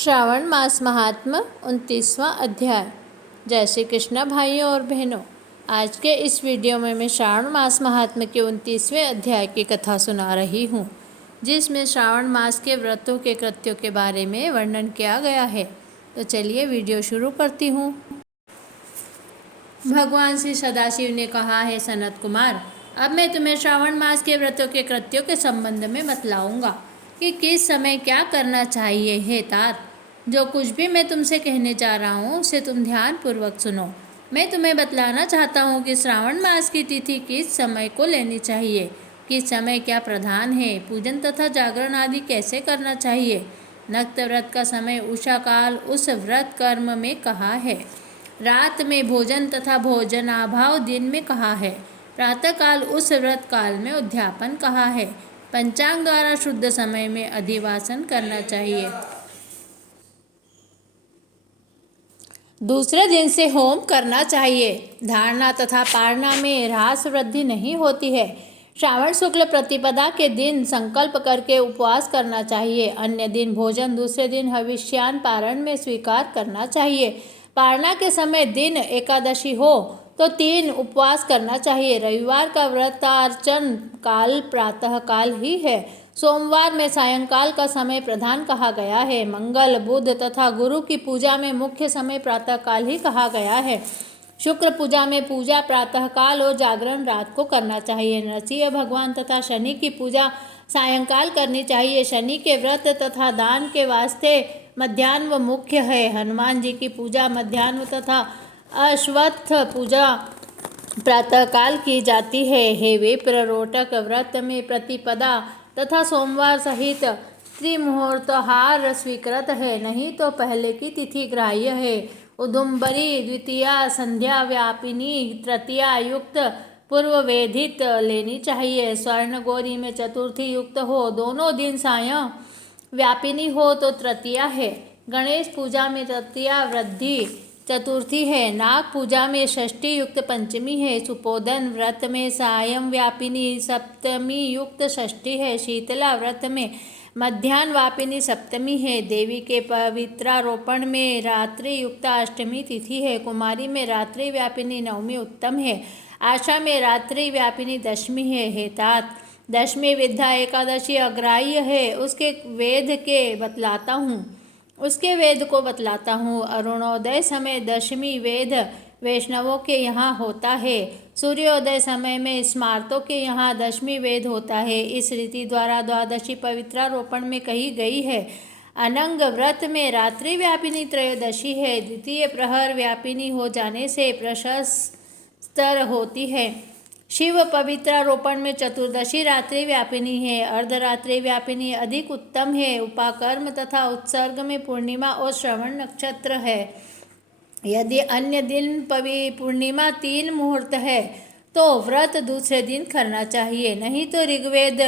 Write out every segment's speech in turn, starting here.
श्रावण मास महात्म्य 29वां अध्याय। जय श्री कृष्ण भाइयों और बहनों, आज के इस वीडियो में मैं श्रावण मास महात्म्य के 29वें अध्याय की कथा सुना रही हूँ, जिसमें श्रावण मास के व्रतों के कृत्यों के बारे में वर्णन किया गया है। तो चलिए वीडियो शुरू करती हूँ। भगवान श्री सदाशिव ने कहा है, सनत कुमार, अब मैं तुम्हें श्रावण मास के व्रतों के कृत्यों के संबंध में बतलाऊंगा कि किस समय क्या करना चाहिए। हे तात, जो कुछ भी मैं तुमसे कहने जा रहा हूँ उसे तुम ध्यान पूर्वक सुनो। मैं तुम्हें बतलाना चाहता हूँ कि श्रावण मास की तिथि किस समय को लेनी चाहिए, किस समय क्या प्रधान है, पूजन तथा जागरण आदि कैसे करना चाहिए। नक्त व्रत का समय उषा काल उस व्रत कर्म में कहा है। रात में भोजन तथा भोजनाभाव दिन में कहा है। प्रातः काल उस व्रत काल में उद्यापन कहा है। पंचांग द्वारा शुद्ध समय में अधिवासन करना चाहिए। दूसरे दिन से होम करना चाहिए। धारणा तथा पारणा में ह्रास वृद्धि नहीं होती है। श्रावण शुक्ल प्रतिपदा के दिन संकल्प करके उपवास करना चाहिए। अन्य दिन भोजन, दूसरे दिन हविष्यान पारण में स्वीकार करना चाहिए। पारणा के समय दिन एकादशी हो तो 3 उपवास करना चाहिए। रविवार का व्रतार्चन काल प्रातः काल ही है। सोमवार में सायंकाल का समय प्रधान कहा गया है। मंगल, बुध तथा गुरु की पूजा में मुख्य समय प्रातः काल ही कहा गया है। शुक्र पूजा में पूजा प्रातः काल और जागरण रात को करना चाहिए। नरसिंह भगवान तथा शनि की पूजा सायंकाल करनी चाहिए। शनि के व्रत तथा दान के वास्ते मध्याह्न मुख्य है। हनुमान जी की पूजा मध्याह्न तथा अश्वत्थ पूजा प्रातःकाल की जाती है। हे विप्र, रोटक व्रत में प्रतिपदा तथा सोमवार सहित त्रिमुहूर्तहार स्वीकृत है, नहीं तो पहले की तिथि ग्राह्य है। उदुम्बरी द्वितीया संध्या व्यापिनी तृतीया युक्त पूर्व वेदित लेनी चाहिए। स्वर्ण गौरी में चतुर्थी युक्त हो, दोनों दिन सायं व्यापिनी हो तो तृतीया है। गणेश पूजा में तृतीया वृद्धि चतुर्थी है। नाग पूजा में षष्ठी युक्त पंचमी है। सुपोधन व्रत में सायं व्यापिनी सप्तमी युक्त षष्ठी है। शीतला व्रत में मध्याह्न व्यापिनी सप्तमी है। देवी के पवित्रारोपण में रात्रि युक्त अष्टमी तिथि है। कुमारी में रात्रि व्यापिनी नवमी उत्तम है। आशा में रात्रि व्यापिनी दशमी है। हे तात, दशमी विद्या एकादशी अग्राह्य है। उसके वेद को बतलाता हूँ। अरुणोदय समय दशमी वेद वैष्णवों के यहाँ होता है। सूर्योदय समय में स्मार्तों के यहाँ दशमी वेद होता है। इस रीति द्वारा द्वादशी पवित्रारोपण में कही गई है। अनंग व्रत में रात्रि व्यापिनी त्रयोदशी है। द्वितीय प्रहर व्यापिनी हो जाने से प्रशस्तर होती है। शिव पवित्रारोपण में चतुर्दशी रात्रि व्यापिनी है। अर्धरात्रि व्यापिनी अधिक उत्तम है। उपाकर्म तथा उत्सर्ग में पूर्णिमा और श्रवण नक्षत्र है। यदि अन्य दिन पूर्णिमा 3 मुहूर्त है तो व्रत दूसरे दिन करना चाहिए, नहीं तो ऋग्वेद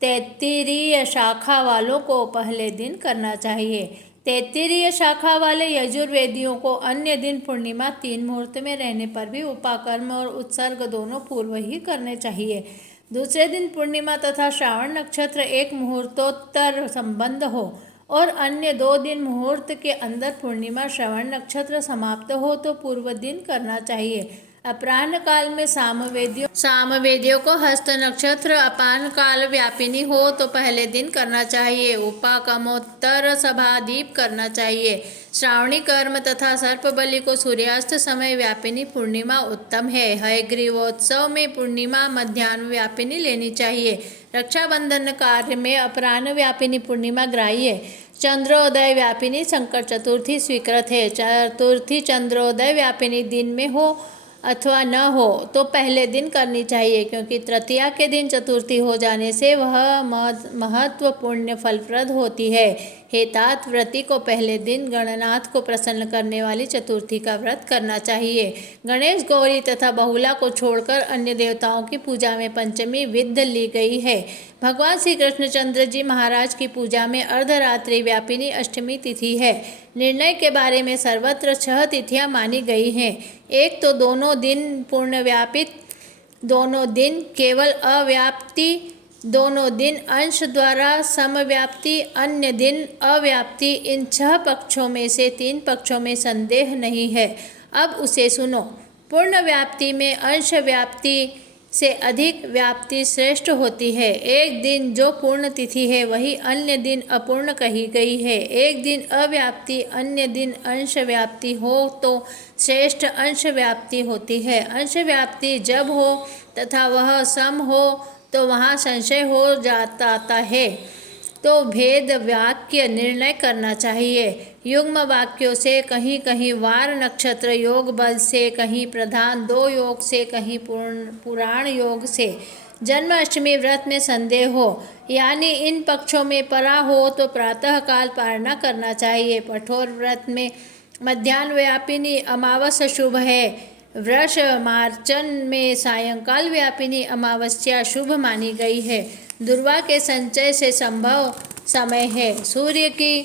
तैत्तिरीय शाखा वालों को पहले दिन करना चाहिए। तैत्तिरीय शाखा वाले यजुर्वेदियों को अन्य दिन पूर्णिमा 3 मुहूर्त में रहने पर भी उपाकर्म और उत्सर्ग दोनों पूर्व ही करने चाहिए। दूसरे दिन पूर्णिमा तथा श्रावण नक्षत्र 1 मुहूर्तोत्तर संबंध हो और अन्य 2 दिन मुहूर्त के अंदर पूर्णिमा श्रवण नक्षत्र समाप्त हो तो पूर्व दिन करना चाहिए। अपराह्न काल में सामवेदियों को हस्त नक्षत्र अपान काल व्यापिनी हो तो पहले दिन करना चाहिए। उपाकमोत्तर सभादीप करना चाहिए। श्रावणी कर्म तथा सर्प बलि को सूर्यास्त समय व्यापिनी पूर्णिमा उत्तम है। हयग्रीवोत्सव में पूर्णिमा मध्याह्न व्यापिनी लेनी चाहिए। रक्षाबंधन कार्य में अपराह्न व्यापिनी पूर्णिमा ग्राह्य। चंद्रोदय व्यापिनी संकट चतुर्थी स्वीकृत है। चतुर्थी चंद्रोदय व्यापिनी दिन में हो अथवा न हो तो पहले दिन करनी चाहिए, क्योंकि तृतीया के दिन चतुर्थी हो जाने से वह महत्वपूर्ण फलप्रद होती है। हे तात, व्रती को पहले दिन गणनाथ को प्रसन्न करने वाली चतुर्थी का व्रत करना चाहिए। गणेश, गौरी तथा बहुला को छोड़कर अन्य देवताओं की पूजा में पंचमी विध ली गई है। भगवान श्री कृष्णचंद्र जी महाराज की पूजा में अर्धरात्रि व्यापिनी अष्टमी तिथि है। निर्णय के बारे में सर्वत्र 6 तिथियां मानी गई हैं। एक तो दोनों दिन पूर्ण व्यापित, दोनों दिन केवल अव्याप्ति, दोनों दिन अंश द्वारा समव्याप्ति, अन्य दिन अव्याप्ति, इन 6 पक्षों में से 3 पक्षों में संदेह नहीं है। अब उसे सुनो। पूर्ण व्याप्ति में अंश व्याप्ति से अधिक व्याप्ति श्रेष्ठ होती है। एक दिन जो पूर्ण तिथि है वही अन्य दिन अपूर्ण कही गई है। एक दिन अव्याप्ति, अन्य दिन अंश व्याप्ति हो तो श्रेष्ठ अंश व्याप्ति होती है। अंश व्याप्ति जब हो तथा वह सम हो तो वहाँ संशय हो जाता है, तो भेद वाक्य निर्णय करना चाहिए। युग्म वाक्यों से कहीं कहीं वार नक्षत्र योग बल से, कहीं प्रधान 2 योग से, कहीं पुराण योग से जन्माष्टमी व्रत में संदेह हो, यानी इन पक्षों में परा हो तो प्रातः काल पारणा करना चाहिए। कठोर व्रत में मध्याह्न व्यापिनी अमावस्या शुभ है। वृष मार्चन में सायंकाल व्यापिनी अमावस्या शुभ मानी गई है। दुर्वा के संचय से संभव समय है। सूर्य की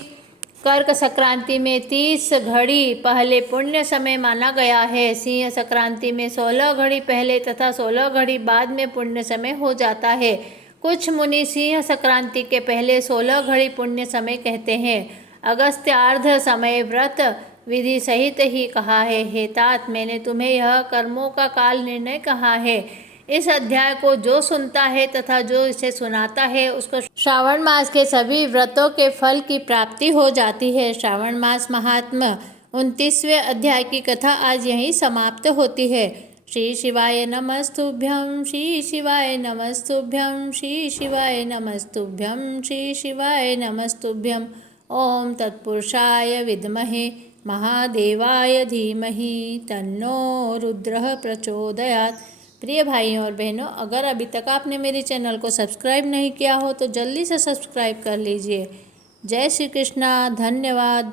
कर्क संक्रांति में 30 घड़ी पहले पुण्य समय माना गया है। सिंह संक्रांति में 16 घड़ी पहले तथा 16 घड़ी बाद में पुण्य समय हो जाता है। कुछ मुनि सिंह संक्रांति के पहले 16 घड़ी पुण्य समय कहते हैं। अगस्त्यार्ध समय व्रत विधि सहित ही कहा है। हे तात, मैंने तुम्हें यह कर्मों का काल निर्णय कहा है। इस अध्याय को जो सुनता है तथा जो इसे सुनाता है उसको श्रावण मास के सभी व्रतों के फल की प्राप्ति हो जाती है। श्रावण मास महात्म्य 29वें अध्याय की कथा आज यहीं समाप्त होती है। श्री शिवाय नमस्तुभ्यं, श्री शिवाय नमस्तुभ्यं, श्री शिवाय नमस्तुभ्यं, श्री शिवाय नमस्तुभ्यं। ओम तत्पुरुषाय विद्महे महादेवाय धीमहि तन्नो रुद्रः प्रचोदयात्। प्रिय भाइयों और बहनों, अगर अभी तक आपने मेरे चैनल को सब्सक्राइब नहीं किया हो तो जल्दी से सब्सक्राइब कर लीजिए। जय श्री कृष्णा, धन्यवाद।